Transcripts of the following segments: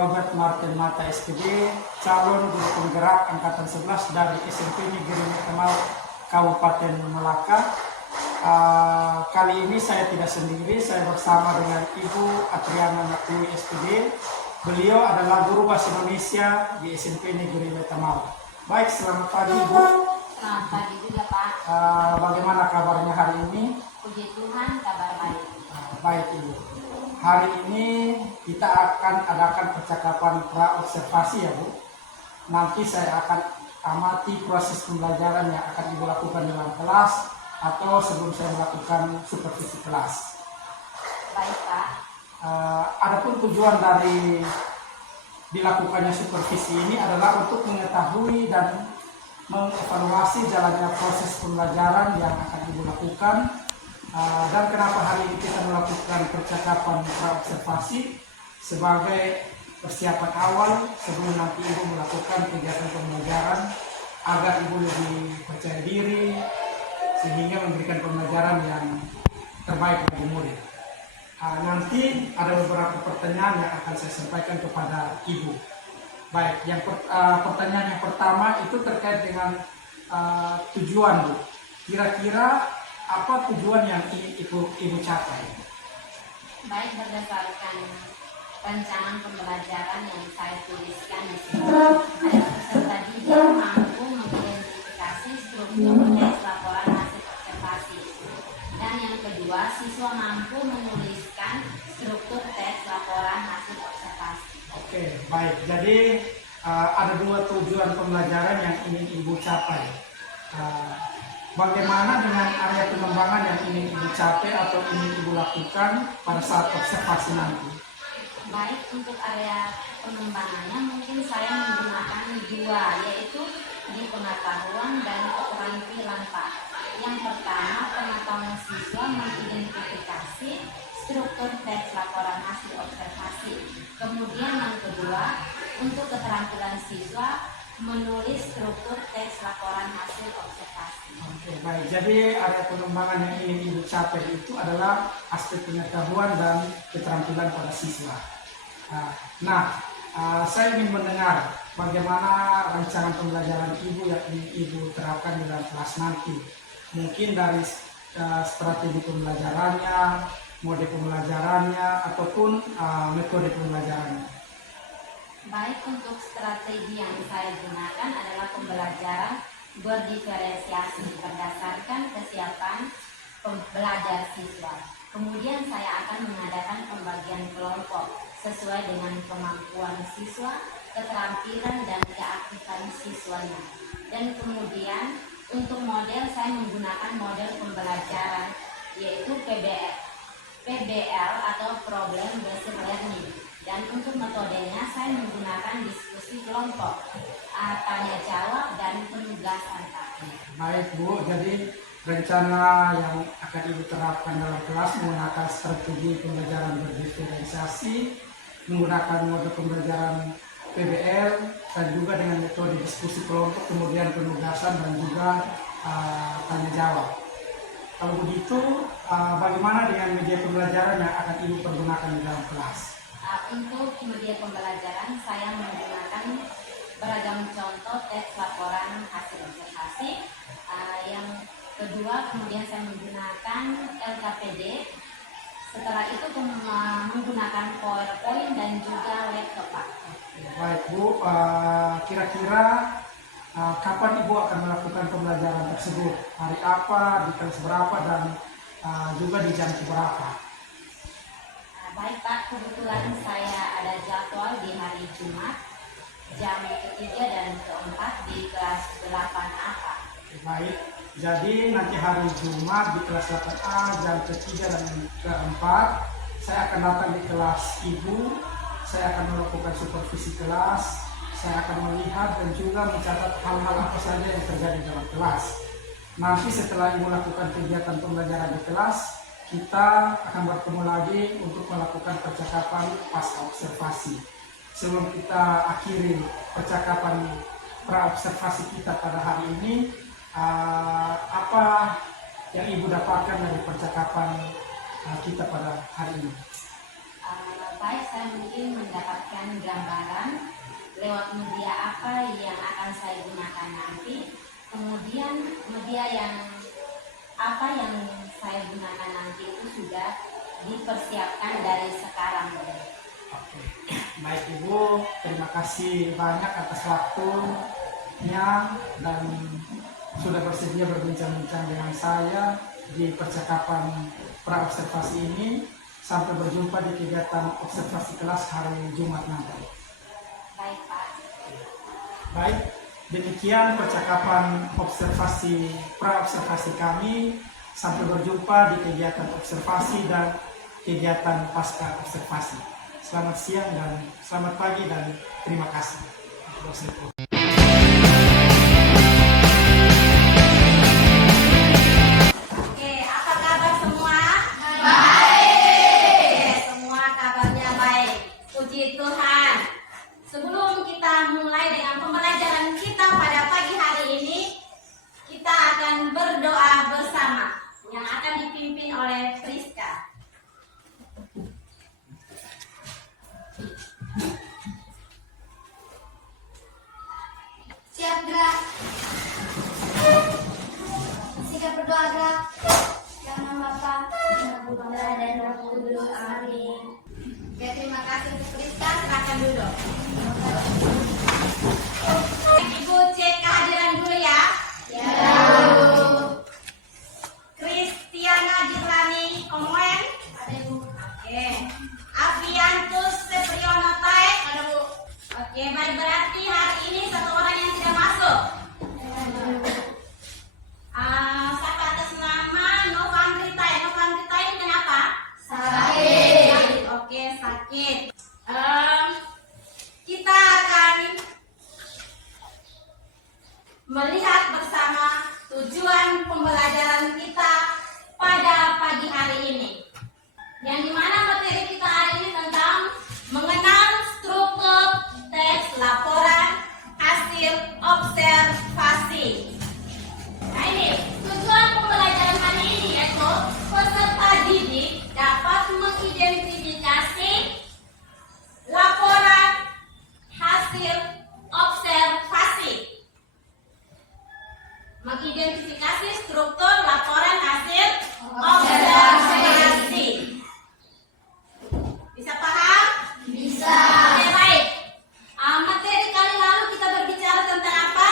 Robert Martin Mata SPD, calon guru penggerak Angkatan 11 dari SMP Negeri Metamal Kabupaten Malaka. Kali ini saya tidak sendiri, saya bersama dengan Ibu Atriana Natui SPD. Beliau adalah guru bahasa Indonesia di SMP Negeri Metamal. Baik, selamat pagi Ibu. Selamat pagi juga Pak. Bagaimana kabarnya hari ini? Puji Tuhan, kabar baik. Baik Ibu. Hari ini kita akan adakan percakapan pra-observasi ya Bu. Nanti saya akan amati proses pembelajaran yang akan Ibu lakukan dalam kelas atau sebelum saya melakukan supervisi kelas. Baik Pak. Adapun tujuan dari dilakukannya supervisi ini adalah untuk mengetahui dan mengevaluasi jalannya proses pembelajaran yang akan Ibu lakukan. Dan kenapa hari ini kita melakukan percakapan pra-observasi sebagai persiapan awal sebelum nanti Ibu melakukan kegiatan pembelajaran agar Ibu lebih percaya diri sehingga memberikan pembelajaran yang terbaik bagi murid. Nanti ada beberapa pertanyaan yang akan saya sampaikan kepada Ibu. Baik, pertanyaan yang pertama itu terkait dengan tujuan Bu. Kira-kira apa tujuan yang ingin Ibu capai? Baik, berdasarkan rencana pembelajaran yang saya tuliskan di sini, ada peserta didik mampu mengidentifikasi struktur tes laporan hasil observasi. Dan yang kedua, siswa mampu menuliskan struktur tes laporan hasil observasi. Oke, baik. Jadi ada dua tujuan pembelajaran yang ingin Ibu capai. Bagaimana dengan area pengembangan yang ingin Ibu capai atau ingin Ibu lakukan pada saat observasi nanti? Baik, untuk area pengembangannya mungkin saya menggunakan dua, yaitu di pengetahuan dan keterampilan Pak. Yang pertama, pengetahuan siswa mengidentifikasi struktur tes laporan hasil observasi. Kemudian yang kedua, untuk keterampilan siswa menulis struktur tes laporan hasil observasi. Oke, baik. Jadi area pengembangan yang ingin Ibu capai itu adalah aspek pengetahuan dan keterampilan pada siswa. Saya ingin mendengar bagaimana rancangan pembelajaran Ibu yang ingin Ibu terapkan di dalam kelas nanti. Mungkin dari strategi pembelajarannya, mode pembelajarannya, ataupun metode pembelajarannya. Baik, untuk strategi yang saya gunakan adalah pembelajaran berdiferensiasi berdasarkan kesiapan belajar siswa. Kemudian saya akan mengadakan pembagian kelompok sesuai dengan kemampuan siswa, keterampilan dan keaktifan siswanya. Dan kemudian untuk model saya menggunakan model pembelajaran yaitu PBL atau Problem Based Learning. Dan untuk metodenya saya menggunakan diskusi kelompok, tanya jawab dan penugasan. Baik Bu, jadi rencana yang akan Ibu terapkan dalam kelas menggunakan strategi pembelajaran berdiferensiasi, menggunakan mode pembelajaran PBL, dan juga dengan metode diskusi kelompok, kemudian penugasan dan juga tanya jawab. Kalau begitu, bagaimana dengan media pembelajaran yang akan Ibu pergunakan di dalam kelas? Untuk media pembelajaran saya menggunakan beragam contoh tes laporan hasil observasi. Yang kedua kemudian saya menggunakan LKPD. Setelah itu menggunakan PowerPoint dan juga laptop Pak. Baik Bu, kira-kira kapan Ibu akan melakukan pembelajaran tersebut? Hari apa, di kelas berapa, dan juga di jam berapa? Baik Pak, kebetulan saya ada jadwal di hari Jumat jam ketiga dan keempat di kelas 8A Pak. Baik, jadi nanti hari Jumat di kelas 8A jam ketiga dan keempat saya akan datang di kelas Ibu. Saya akan melakukan supervisi kelas, saya akan melihat dan juga mencatat hal-hal apa saja yang terjadi dalam kelas. Nanti setelah Ibu lakukan kegiatan pembelajaran di kelas, kita akan bertemu lagi untuk melakukan percakapan pasca observasi. Sebelum kita akhiri percakapan pra-observasi kita pada hari ini, apa yang Ibu dapatkan dari percakapan kita pada hari ini? baik, saya mungkin mendapatkan gambaran lewat media apa yang akan saya gunakan nanti. Kemudian media yang apa yang saya gunakan nanti itu sudah dipersiapkan dari sekarang. Oke. Baik Ibu, terima kasih banyak atas waktunya dan sudah bersedia berbincang-bincang dengan saya di percakapan pra-observasi ini. Sampai berjumpa di kegiatan observasi kelas hari Jumat nanti. Baik Pak. Baik, demikian percakapan observasi pra-observasi kami. Sampai berjumpa di kegiatan observasi dan kegiatan pasca observasi. Selamat siang dan selamat pagi dan terima kasih. Oke, apa kabar semua? Baik. Oke, semua kabarnya baik. Puji Tuhan. Sebelum kita mulai dengan pembelajaran kita pada pagi hari ini, kita akan berdoa bersama yang akan dipimpin oleh Priska. Siap gerak. Sikap berdoa gerak. Dalam nama Bapa, Nama Putra dan Roh Kudus. Amin. Oke, terima kasih untuk Priska. Silakan duduk. Ibu cek kehadiran dulu ya. Ya. Kristiana Gibrani Komuen. Ada Bu. Oke. Aviantus Sepriono Taek. Ada Bu. Oke, baik, berarti hari ini satu orang yang tidak masuk. Siapa atas nama Novandri Taek? Novandri Taek kenapa? Sakit. Oke, sakit. Kita akan melihat bersama tujuan pembelajaran kita pada pagi hari ini. Yang dimana materi kita hari ini tentang mengenal struktur teks laporan hasil observasi. Nah ini tujuan pembelajaran hari ini yaitu peserta didik dapat mengidentifikasi laporan hasil observasi. Mengidentifikasi struktur laporan hasil observasi. Bisa paham? Bisa. Oke, baik. Materi kali lalu kita berbicara tentang apa?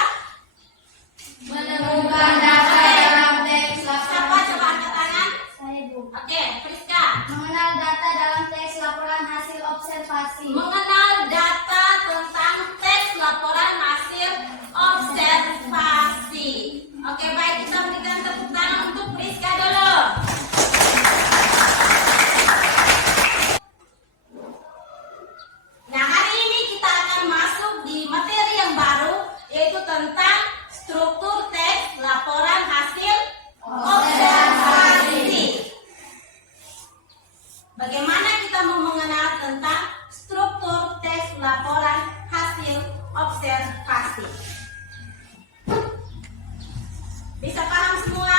Menemukan data dalam teks Siapa laporan. coba angkat tangan? Saya Bu. Oke, Priska. Mengenal data dalam teks laporan hasil observasi. Mengenal data tentang teks laporan hasil observasi. Oke, baik, kita berikan tepuk tangan untuk Priska dulu. Nah, hari ini kita akan masuk di materi yang baru, yaitu tentang struktur teks laporan hasil observasi. Bagaimana kita mau mengenal tentang struktur teks laporan hasil observasi? Bisa paham semua?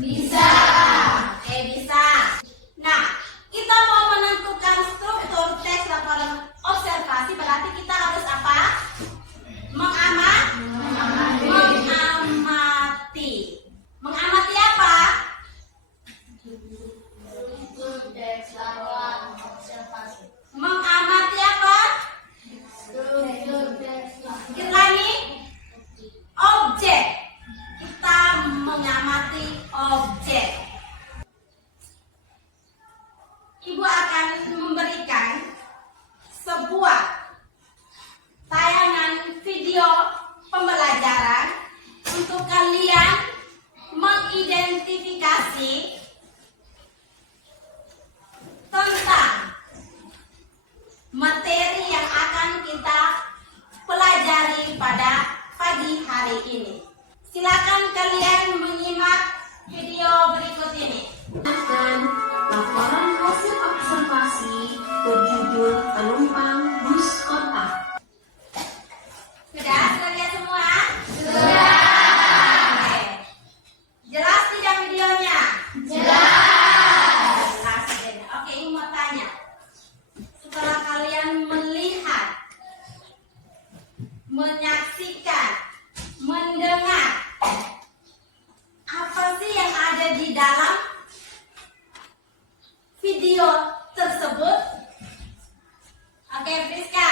Bisa. Oke, bisa. Nah, kita mau menentukan struktur teks laporan observasi, berarti kita harus apa? Mengamati. Mengamati apa? Struktur teks laporan observasi. Mengamati apa? Struktur teks laporan. Ulangi. Objek. Kita mengamati objek. Ibu akan memberikan sebuah tayangan video pembelajaran untuk kalian mengidentifikasi tentang materi yang akan kita pelajari pada pagi hari ini. Silakan kalian menyimak video berikut ini. Dan laporan hasil observasi berjudul penumpang bus kota. Sudah lihat semua? Sudah. Oke. Jelas tidak videonya? Jelas. Jelas. Oke, ini mau tanya. Setelah menyaksikan, mendengar. Apa sih yang ada di dalam video tersebut? Oke, Friska.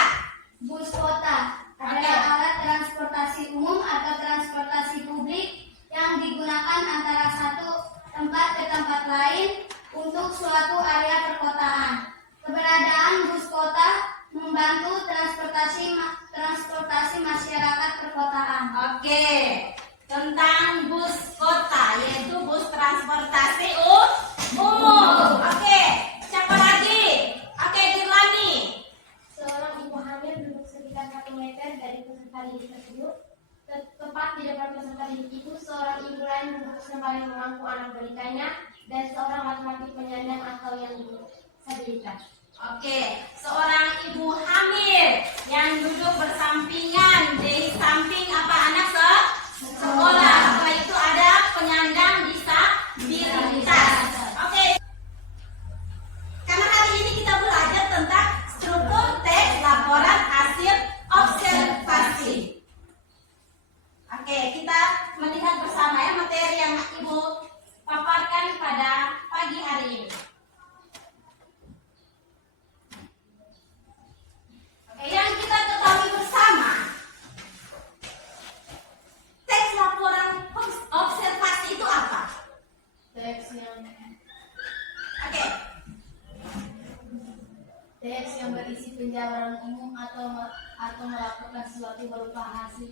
Bus kota adalah alat transportasi umum atau transportasi publik yang digunakan antara satu tempat ke tempat lain untuk suatu area perkotaan. Keberadaan bus kota membantu transportasi masyarakat perkotaan. Oke, tentang bus kota, yaitu bus transportasi umum. Oke, siapa lagi? Oke, Dirlani. Seorang ibu hamil duduk sekitar 1 meter dari peserta didik tersebut. Tepat di depan peserta didik itu, seorang ibu lain duduk sembari memangku anak balitanya dan seorang laki-laki penyandang atau yang disabilitas. Oke, seorang ibu hamil yang duduk bersampingan di samping apa anak sekolah. Setelah itu ada penyandang disabilitas. Oke. Karena hari ini kita belajar tentang struktur teks laporan hasil observasi. Oke, kita melihat bersama ya materi yang Ibu paparkan pada pagi hari ini. Yang kita ketahui bersama, teks laporan observasi itu apa? Teks yang berisi penjabaran umum atau melakukan sesuatu berupa hasil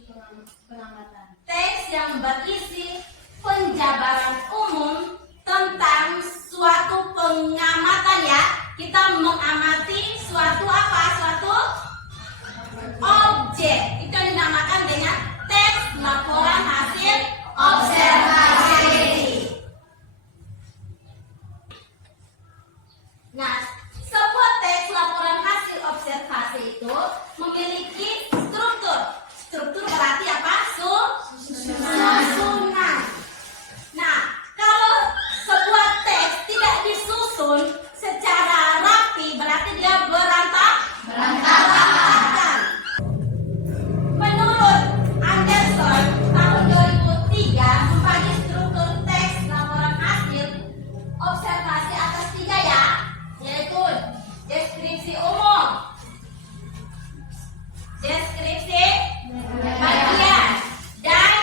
pengamatan. Teks yang berisi penjabaran umum tentang suatu pengamatan ya. Kita mengamati suatu apa? Suatu objek. Itu yang dinamakan dengan teks laporan hasil observasi. Nah, sebuah teks laporan hasil observasi itu memiliki struktur. Struktur berarti apa? Susunan. Nah, kalau sebuah teks tidak disusun secara rapi, berarti dia berantakan. Menurut Anderson, tahun 2003 membagi struktur teks laporan hasil observasi atas 3 ya, yaitu deskripsi umum, deskripsi bagian, dan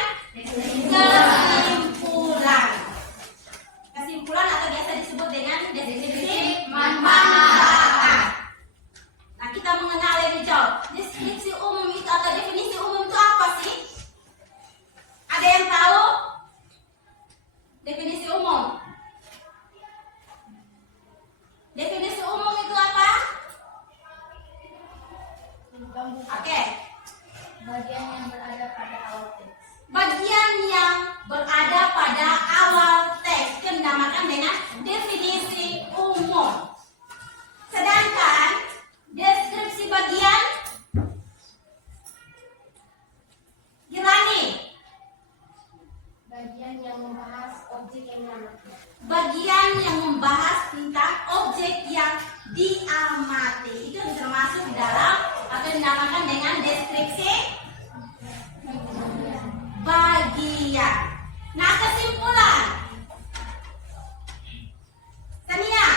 kesimpulan. Kesimpulan atau biasa disebut dengan deskripsi manfaat. Nah, kita mengenal lebih jauh. Deskripsi umum itu atau definisi umum itu apa sih? Ada yang tahu? Definisi umum. Definisi umum itu apa? Oke. Bagian yang berada pada awal teks. Bagian yang berada pada awal teks itu dinamakan dengan definisi umum. Sedangkan deskripsi bagian Gilani, Bagian yang membahas objek yang diamati. bagian yang membahas tentang objek yang diamati. Itu termasuk di dalam atau dinamakan dengan deskripsi bagian. Nah, kesimpulan. Tania,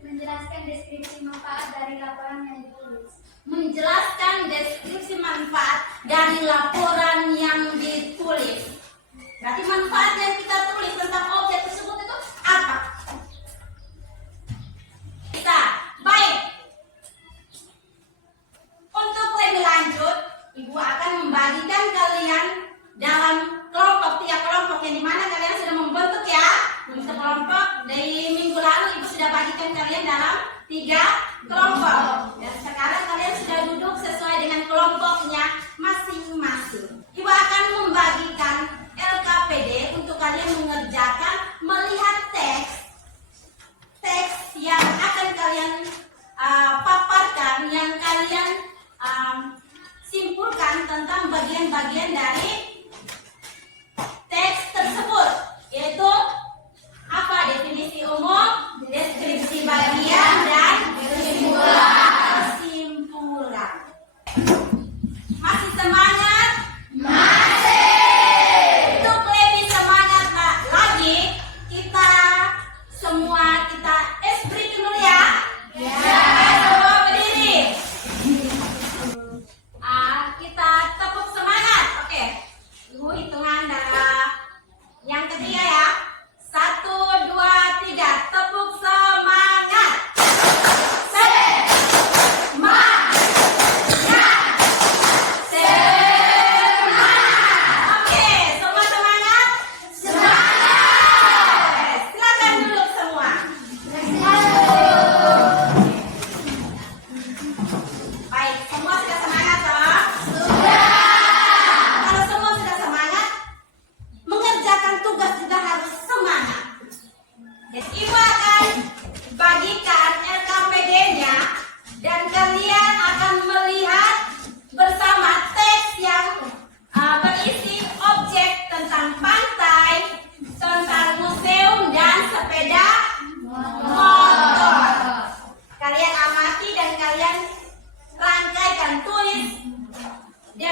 Menjelaskan deskripsi manfaat dari laporan yang ditulis. menjelaskan deskripsi manfaat dari laporan yang ditulis. Berarti manfaat yang kita tulis tentang objek tersebut itu apa? Kita, baik. Untuk lebih lanjut, Ibu akan membagikan kalian dalam kelompok, 3 kelompok yang dimana kalian sudah membentuk ya. Untuk kelompok dari minggu lalu Ibu sudah bagikan kalian dalam 3 kelompok. Dan sekarang kalian sudah duduk sesuai dengan kelompoknya masing-masing. Ibu akan membagikan LKPD untuk kalian mengerjakan melihat teks yang akan kalian paparkan, yang kalian simpulkan tentang bagian-bagian dari teks tersebut, yaitu apa? Definisi umum, deskripsi bagian, dan kesimpulan. Masih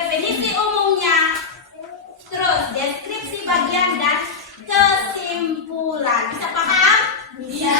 definisi umumnya, terus deskripsi bagian dan kesimpulan. Bisa paham? Bisa.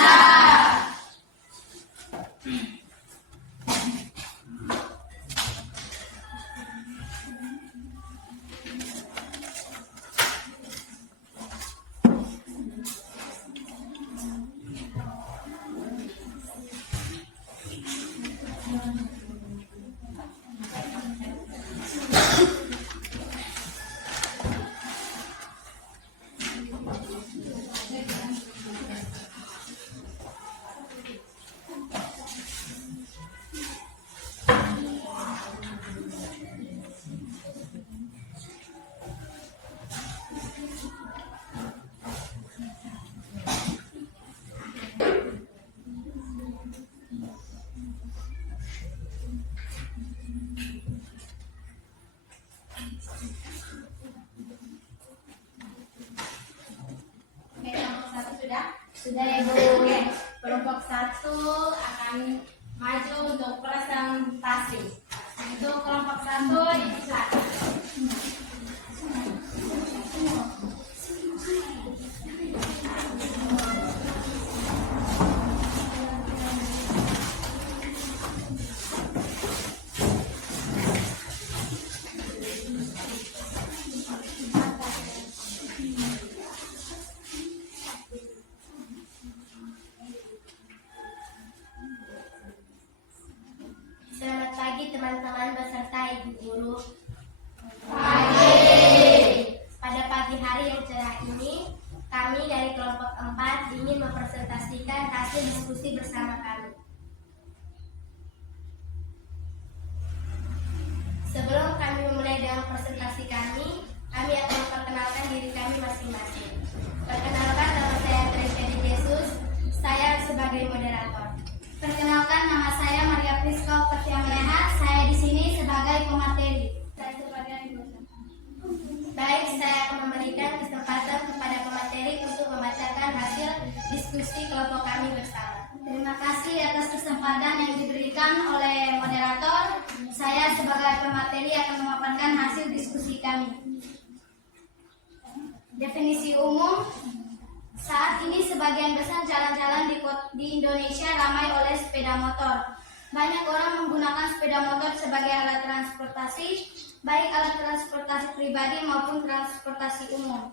Oke, kelompok satu sudah. Sudah ya Bu. Oke, kelompok satu akan maju untuk presentasi. Untuk kelompok satu silakan. Selamat pagi teman-teman beserta Ibu Guru. Pada pagi hari yang cerah ini, kami dari kelompok 4 ingin mempresentasikan hasil diskusi bersama kami. Sebelum kami memulai dengan presentasi kami akan memperkenalkan diri kami masing-masing. Perkenalkan, nama saya Tresia Di Jesus, saya sebagai moderator. Perkenalkan, nama saya Maria Priska Pertiamleha, saya di sini sebagai pemateri. Saya sebagai Baik, saya akan memberikan kesempatan kepada pemateri untuk membacakan hasil diskusi kelompok kami bersama. Terima kasih atas kesempatan yang diberikan oleh moderator. Saya sebagai pemateri akan memaparkan hasil diskusi kami. Definisi umum. Saat ini sebagian besar jalan-jalan di Indonesia ramai oleh sepeda motor. Banyak orang menggunakan sepeda motor sebagai alat transportasi, baik alat transportasi pribadi maupun transportasi umum.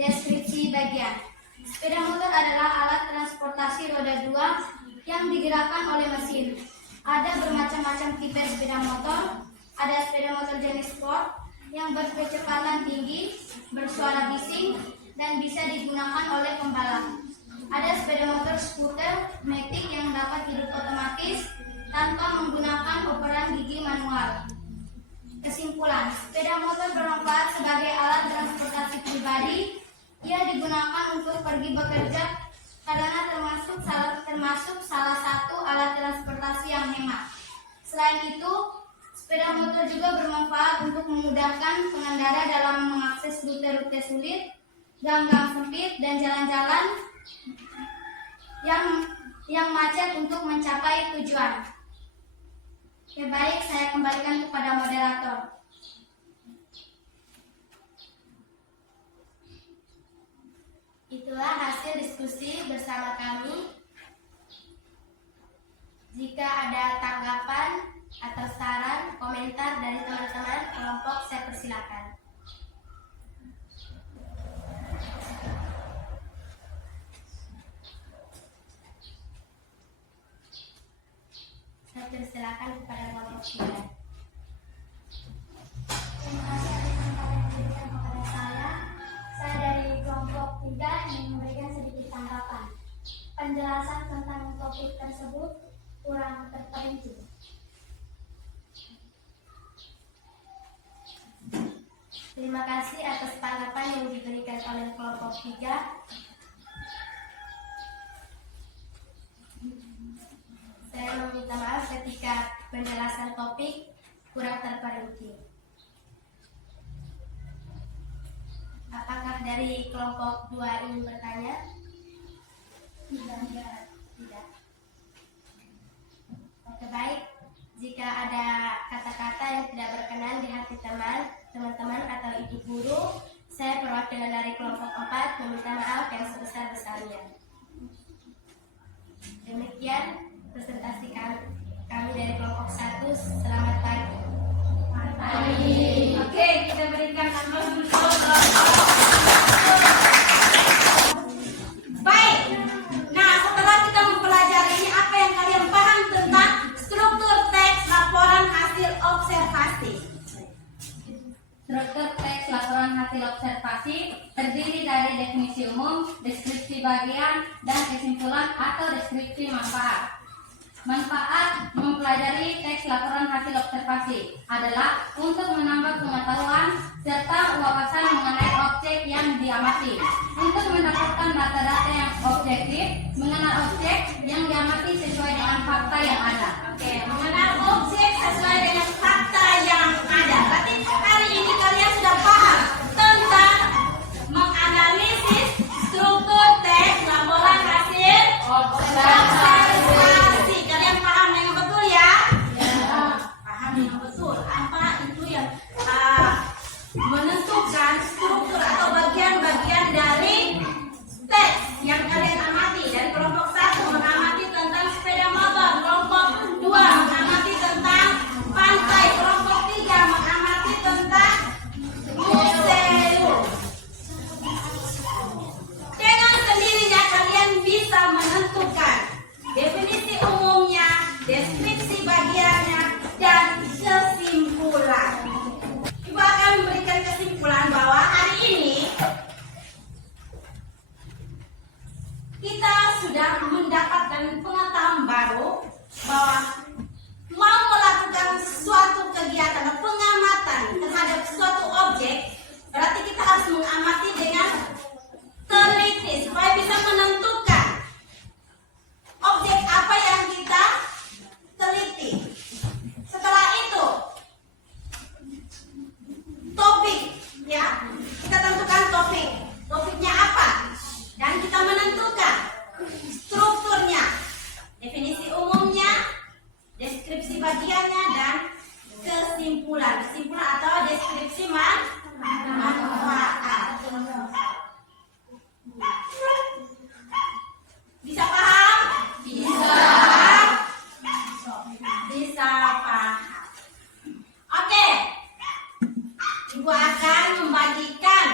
Deskripsi bagian. Sepeda motor adalah alat transportasi roda 2 yang digerakkan oleh mesin. Ada bermacam-macam tipe sepeda motor. Ada sepeda motor jenis sport yang berkecepatan tinggi, bersuara bising, dan bisa digunakan oleh pembalap. Ada sepeda motor skuter matic yang dapat hidup otomatis tanpa menggunakan operan gigi manual. Kesimpulan, sepeda motor bermanfaat sebagai alat transportasi pribadi. Ia digunakan untuk pergi bekerja karena termasuk salah satu alat transportasi yang hemat. Selain itu, sepeda motor juga bermanfaat untuk memudahkan pengendara dalam mengakses rute-rute sulit, gang-gang sempit, dan jalan-jalan yang macet untuk mencapai tujuan. Ya baik, saya kembalikan kepada moderator. Itulah hasil diskusi bersama kami. Jika ada tanggapan atau saran, komentar dari teman-teman kelompok, saya persilakan. Saya persilakan kepada kelompok 9. Terima kasih atas kesempatan yang diberikan kepada saya. Saya dari kelompok 3 ingin memberikan sedikit tanggapan. Penjelasan tentang topik tersebut kurang terperinci. Terima kasih atas tanggapan yang diberikan oleh kelompok 3. Saya meminta maaf ketika penjelasan topik kurang terperinci. Apakah dari kelompok 2 ingin bertanya? Tidak. Oke, baik. Jika ada kata-kata yang tidak berkenan di hati teman-teman atau ibu guru, saya perwakilan dari kelompok 4 meminta maaf yang sebesar-besarnya. Demikian presentasi kami dari kelompok 1. Selamat pagi. Oke, kita berikan aplaus dulu. Baik. Nah, setelah kita mempelajari ini, apa yang kalian paham tentang struktur teks laporan hasil observasi? Struktur teks laporan hasil observasi terdiri dari definisi umum, deskripsi bagian, dan kesimpulan atau deskripsi manfaat. Manfaat mempelajari teks laporan hasil observasi adalah untuk menambah pengetahuan serta wawasan mengenai objek yang diamati, untuk mendapatkan data-data yang objektif, mengenal objek yang diamati sesuai dengan fakta yang ada. Oke, mengenal objek sesuai dengan fakta yang ada. Berarti hari ini kalian sudah paham tentang menganalisis struktur teks laporan hasil observasi. Kalian paham dengan betul ya? Paham dengan betul. Apa itu yang menentukan struktur atau bagian-bagian dari teks yang kalian amati. Dan kelompok 1 mengamati tentang sepeda motor, kelompok 2 mengamati tentang pantai, kelompok 3 mengamati tentang museum. Dengan sendirinya kalian bisa menentukan definisi umumnya, deskripsi bagiannya, dan kesimpulan. Ibu akan memberikan kesimpulan bahwa hari ini kita sudah mendapatkan pengetahuan baru bahwa mau melakukan suatu kegiatan atau pengamatan terhadap suatu objek, berarti kita harus mengamati dengan teliti supaya bisa menentukan objek apa yang kita teliti. Setelah itu topik, ya, kita tentukan topiknya apa, dan kita menentukan strukturnya, definisi umumnya, deskripsi bagiannya, dan kesimpulan atau deskripsi manfaat. Bisa paham? Bisa paham. Oke, Ibu akan membagikan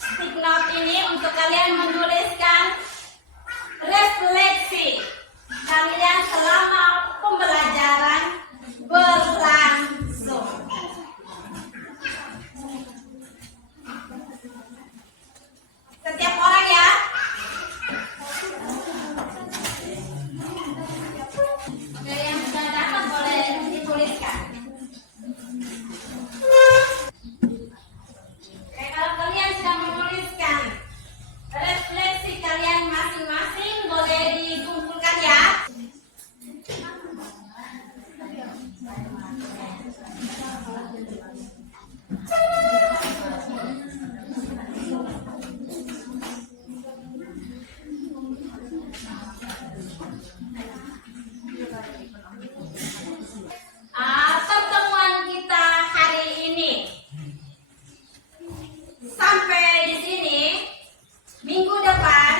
stick note ini untuk kalian menuliskan refleksi kalian selama pembelajaran berlangsung. Setiap orang ya. Oke, yang sudah dapat boleh dituliskan. Oke, kalau kalian sudah menuliskan refleksi kalian masing-masing, boleh dikumpulkan ya. Pertemuan kita hari ini sampai di sini. Minggu depan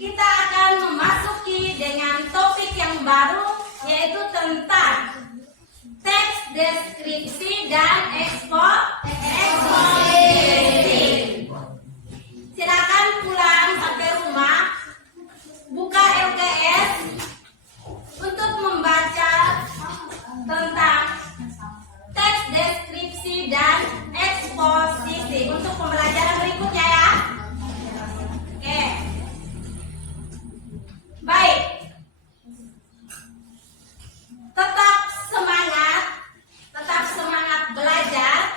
kita akan memasuki dengan topik yang baru, yaitu tentang teks deskripsi dan eksposisi. Silakan pulang sampai rumah, buka LKS untuk membaca tentang teks deskripsi dan eksposisi untuk pembelajaran berikutnya ya. Oke. Baik. Tetap semangat belajar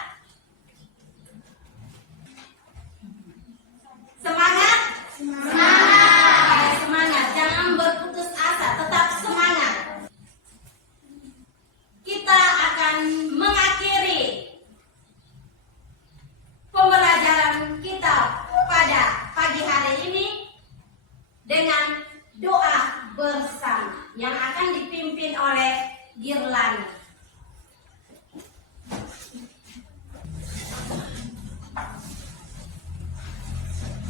dengan doa bersama yang akan dipimpin oleh Girlani.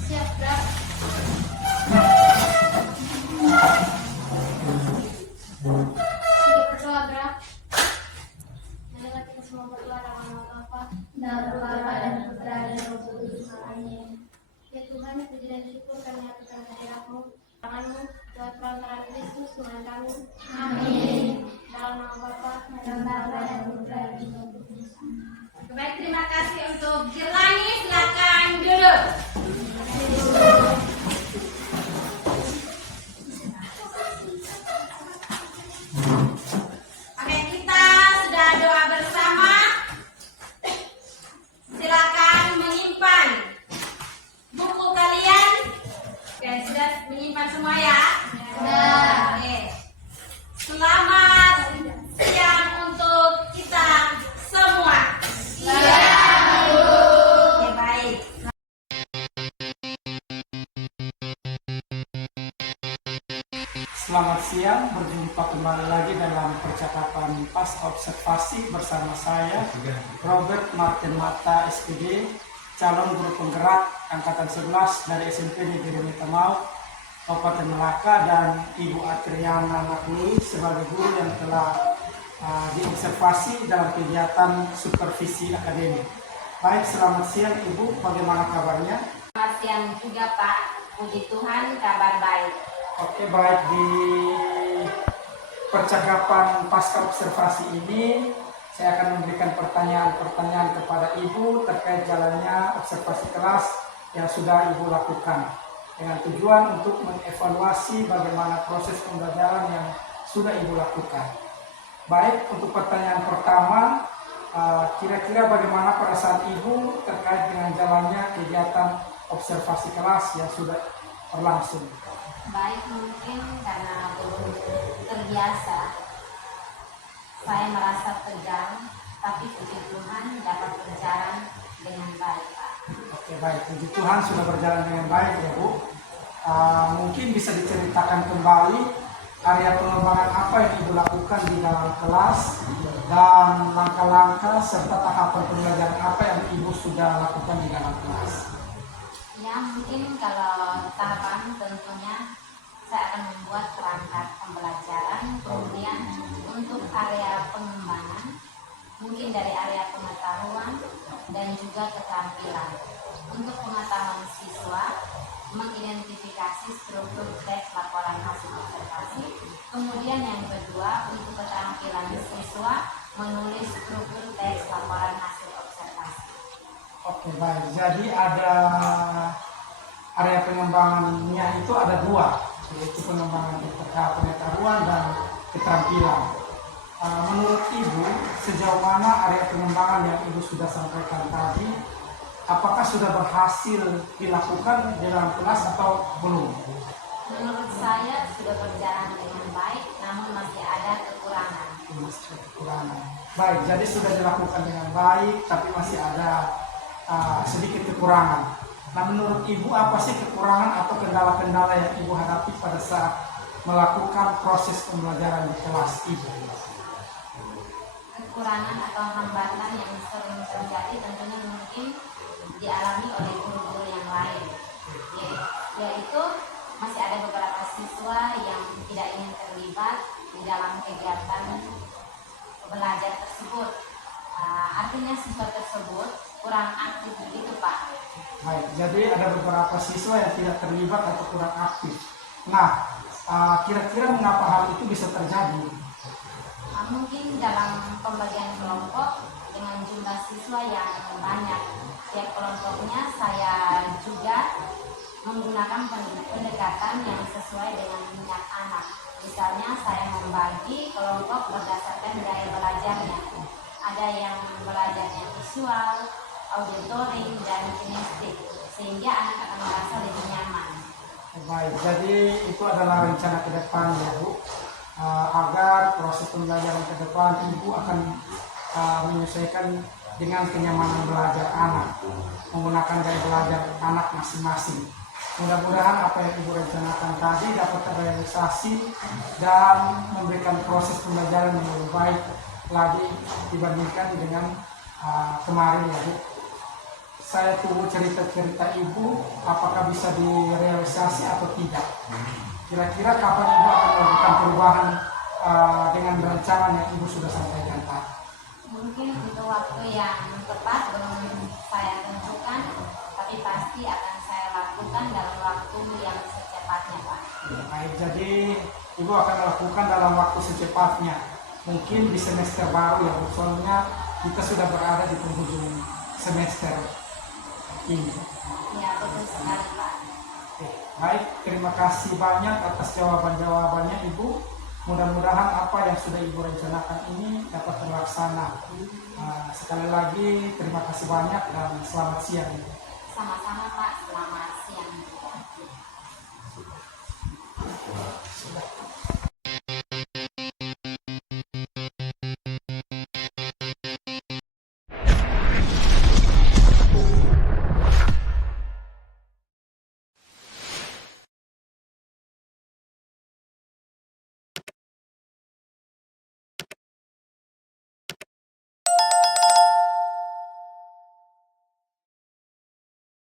Siap, Bra. Sudah berdoa, Bra. Marilah kita semua berdoa dalam nama Bapa, dan Bapa dan Putra dan Roh Kudus. Amin. Ya Tuhan, puji dan syukur kami aturkan kehadirat-Mu, tangan-Mu, buat perantaraan Kristus Tuhan kami. Amin. Dalam nama Bapa dan Putra dan Roh Kudus. Baik, terima kasih untuk Girlani. Silakan duduk. Oke, kita sudah doa bersama. Silakan menyimpan buku kalian. Oke, sudah menyimpan semua ya? Oke. Selamat siang untuk kita semua. Oke, baik. Selamat siang, berjumpa kembali lagi dalam percakapan pas observasi bersama saya, Robert Martin Mata, SPD, calon guru penggerak Angkatan 11 dari SMP Negeri Metamau, Kabupaten Melaka, dan Ibu Atriana Nakli sebagai guru yang telah diobservasi dalam kegiatan supervisi akademik. Baik, selamat siang Ibu, bagaimana kabarnya? Selamat siang juga Pak, puji Tuhan kabar baik. Oke, baik, di percakapan pasca observasi ini saya akan memberikan pertanyaan-pertanyaan kepada Ibu terkait jalannya observasi kelas yang sudah Ibu lakukan dengan tujuan untuk mengevaluasi bagaimana proses pembelajaran yang sudah Ibu lakukan. Baik, untuk pertanyaan pertama, kira-kira bagaimana perasaan Ibu terkait dengan jalannya kegiatan observasi kelas yang sudah berlangsung? Baik, mungkin karena belum terbiasa, saya merasa tegang, tapi puji Tuhan dapat berjalan dengan baik Pak. Oke, baik, puji Tuhan sudah berjalan dengan baik ya Bu. Mungkin bisa diceritakan kembali area pengembangan apa yang Ibu lakukan di dalam kelas dan langkah-langkah serta tahapan pembelajaran apa yang Ibu sudah lakukan di dalam kelas. Ya, mungkin kalau tahapan tentunya saya akan membuat perangkat pembelajaran, kemudian untuk area pengembangan, mungkin dari area pengetahuan dan juga keterampilan. Untuk pengetahuan siswa, mengidentifikasi struktur teks laporan hasil observasi. Kemudian yang kedua, untuk keterampilan siswa, menulis struktur teks laporan hasil observasi. Oke, baik. Jadi ada area pengembangannya itu ada dua, yaitu pengembangan pengetahuan dan keterampilan. Menurut Ibu, sejauh mana area pengembangan yang Ibu sudah sampaikan tadi, apakah sudah berhasil dilakukan di dalam kelas atau belum? Menurut saya sudah berjalan dengan baik, namun masih ada kekurangan. Masih ada kekurangan. Baik, jadi sudah dilakukan dengan baik, tapi masih ada sedikit kekurangan. Nah, menurut Ibu apa sih kekurangan atau kendala-kendala yang Ibu hadapi pada saat melakukan proses pembelajaran di kelas Ibu? Kekurangan atau hambatan yang sering terjadi tentunya mungkin dialami oleh guru-guru yang lain, yaitu masih ada beberapa siswa yang tidak ingin terlibat di dalam kegiatan belajar tersebut. Artinya siswa tersebut kurang aktif begitu Pak. Baik, jadi ada beberapa siswa yang tidak terlibat atau kurang aktif. Nah, kira-kira mengapa hal itu bisa terjadi? Mungkin dalam pembagian kelompok dengan jumlah siswa yang banyak, tiap kelompoknya saya juga menggunakan pendekatan yang sesuai dengan minat anak. Misalnya saya membagi kelompok berdasarkan gaya belajarnya. Ada yang belajarnya visual, auditoring, dan kinestik, sehingga anak akan merasa lebih nyaman. Baik, jadi itu adalah rencana ke depan ya Bu, agar proses pembelajaran ke depan Ibu akan menyesuaikan dengan kenyamanan belajar anak, menggunakan gaya belajar anak masing-masing. Mudah-mudahan apa yang Ibu rencanakan tadi dapat terrealisasi dan memberikan proses pembelajaran yang lebih baik lagi dibandingkan dengan kemarin ya Bu. Saya tunggu cerita-cerita Ibu apakah bisa direalisasi atau tidak. Kira-kira kapan Ibu akan melakukan perubahan dengan rencana yang Ibu sudah sampaikan tadi? Mungkin untuk waktu yang tepat belum saya tentukan, tapi pasti akan saya lakukan dalam waktu yang secepatnya, Pak. Baik, jadi Ibu akan melakukan dalam waktu secepatnya. Mungkin di semester baru ya Bu, soalnya kita sudah berada di penghujung semester ini. Ya, betul sekali, Pak. Oke, baik, terima kasih banyak atas jawaban-jawabannya Ibu. Mudah-mudahan apa yang sudah Ibu rencanakan ini dapat terlaksana. Sekali lagi terima kasih banyak dan selamat siang. Sama-sama, Pak. Selamat siang juga. Sudah.